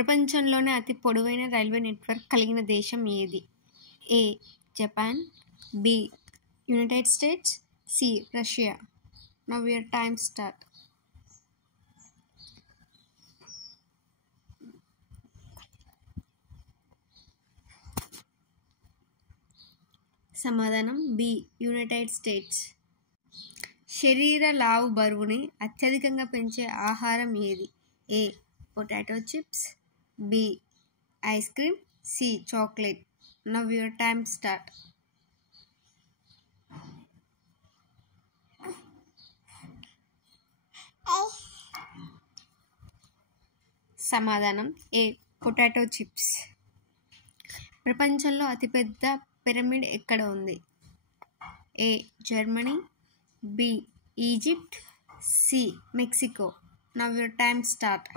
ప్రపంచంలోనే అతి పొడవైన రైల్వే నెట్వర్క్ కలిగిన దేశం ఏది? A. Japan, B. United States, C. Russia. Now your time start. సమాధానం బి. United States. శరీర లావు బరువుని అత్యధికంగా పెంచే ఆహారం ఏది? A. Potato chips, B. Ice cream, C. Chocolate. Now your time start. సమాధానం ఏ. Potato chips. ప్రపంచంలో అతిపెద్ద పిరమిడ్ ఎక్కడ ఉంది? A. Germany, B. Egypt, C. Mexico. Now your time start.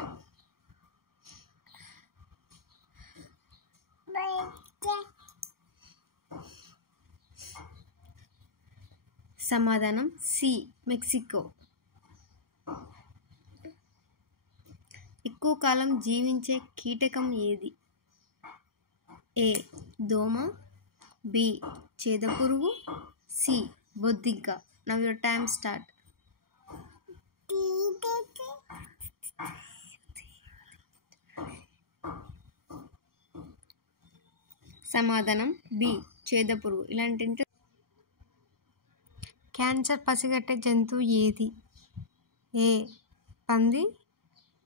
సమాధానం సి. మెక్సికో. ఎక్కువ కాలం జీవించే కీటకం ఏది? ఏ. దోమ, బి. చేదపురుగు, C. బొద్దింక. Now your time start. సమాధానం బి. చేదపురుగు. ఇలాంటి క్యాన్సర్ పసిగట్టే జంతువు ఏది? ఏ. పంది,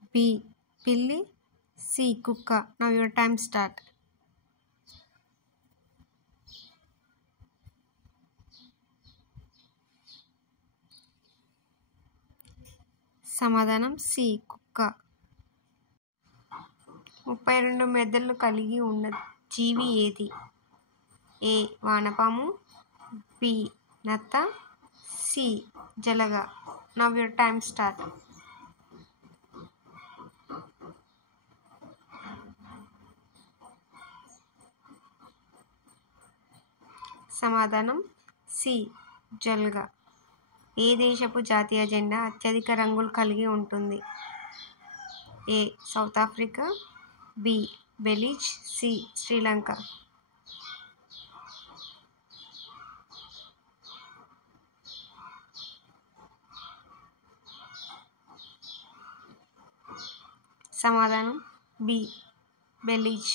బి. పిల్లి, సి. కుక్క. Now your time start. సమాధానం సి. కుక్క. 32 మెదళ్ళు కలిగి ఉన్న జీవి ఏది? ఏ. వానపాము, బి. నత్త, సి. జలగ. Now your time start. సమాధానం సి. జల్గ. ఏ దేశపు జాతీయ జెండా అత్యధిక రంగులు కలిగి ఉంటుంది? A. South Africa, B. Belize, C. Sri Lanka. సమాధానం బి. బెలిజ్.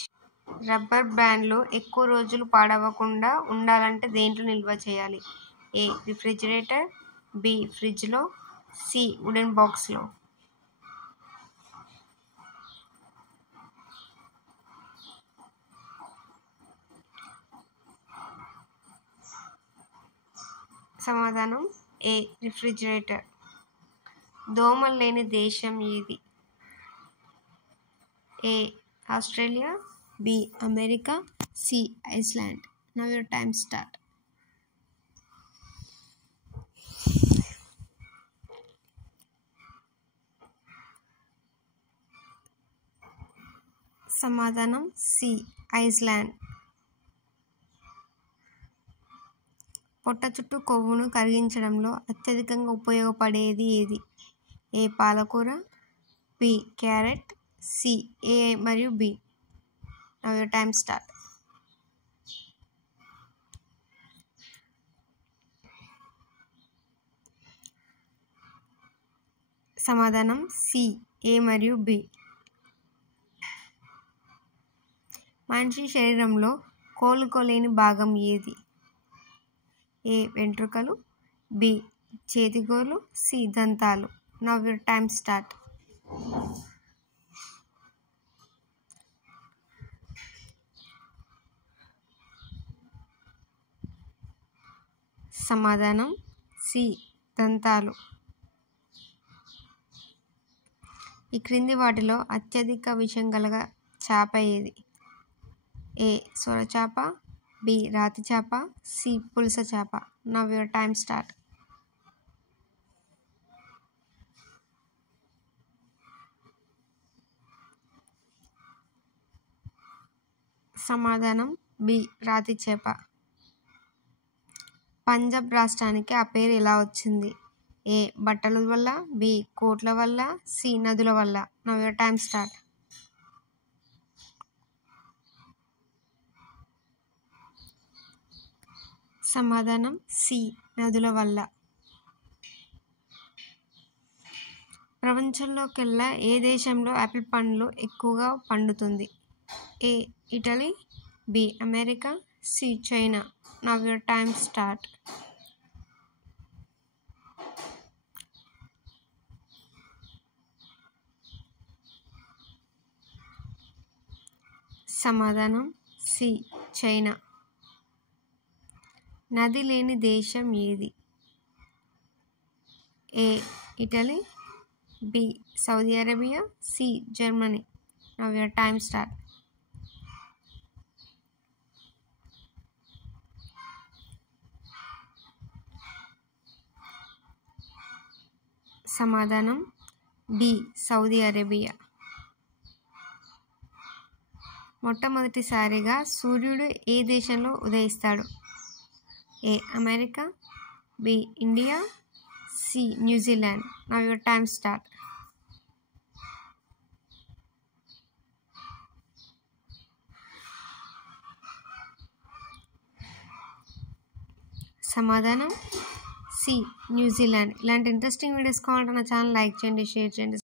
రబ్బర్ బ్యాండ్లు ఎక్కువ రోజులు పాడవకుండా ఉండాలంటే దేంట్లో నిల్వ చేయాలి? ఏ. Refrigerator, B. ఫ్రిడ్జ్లో, సి. వుడెన్ బాక్స్లో. సమాధానం ఏ. రిఫ్రిజిరేటర్. దోమలు లేని దేశం ఏది? A. Australia, B. America, C. Iceland. Now your time start. సమాధానం సి. ఐస్లాండ్. పొట్ట చుట్టూ కొవ్వును కరిగించడంలో అత్యధికంగా ఉపయోగపడేది ఏది? ఏ. పాలకూర, బి. Carrot, C. ఏ మరియు B. Now your time start. సమాధానం సి. ఏ మరియు బి. మనిషి శరీరంలో కోలుకోలేని భాగం ఏది? ఏ. వెంట్రుకలు, బి. చేతిగోర్లు, సి. దంతాలు. Now your time start. సమాధానం సి. దంతాలు. ఈ క్రింది వాటిలో అత్యధిక విషం గల చేప ఏది? ఏ. సొరచేప, బి. రాతి చేప, సి. పులస చేప. Now your time start. సమాధానం బి. రాతి చేప. పంజాబ్ రాష్ట్రానికి ఆ పేరు ఎలా వచ్చింది? ఏ. బట్టల వల్ల, బి. కోట్ల వల్ల, సి. నదుల వల్ల. Now your time start. సమాధానం సి నదుల వల్ల. ప్రపంచంలోకెల్లా ఏ దేశంలో యాపిల్ పండ్లు ఎక్కువగా పండుతుంది? A Italy, B America, C China. Now your time start. సమాధానం సి చైనా. నది లేని దేశం ఏది? A Italy, B Saudi Arabia, C Germany. Now your time start. సమాధానం బి సౌదీ అరేబియా. మొట్టమొదటిసారిగా సూర్యుడు ఏ దేశంలో ఉదయిస్తాడు? A America, B India, C New Zealand. Now your time start. సమాధానం సి న్యూజిలాండ్. ఇలాంటి ఇంట్రెస్టింగ్ వీడియోస్ కావాలంటే నా ఛానల్ లైక్ చేయండి, షేర్ చేయండి.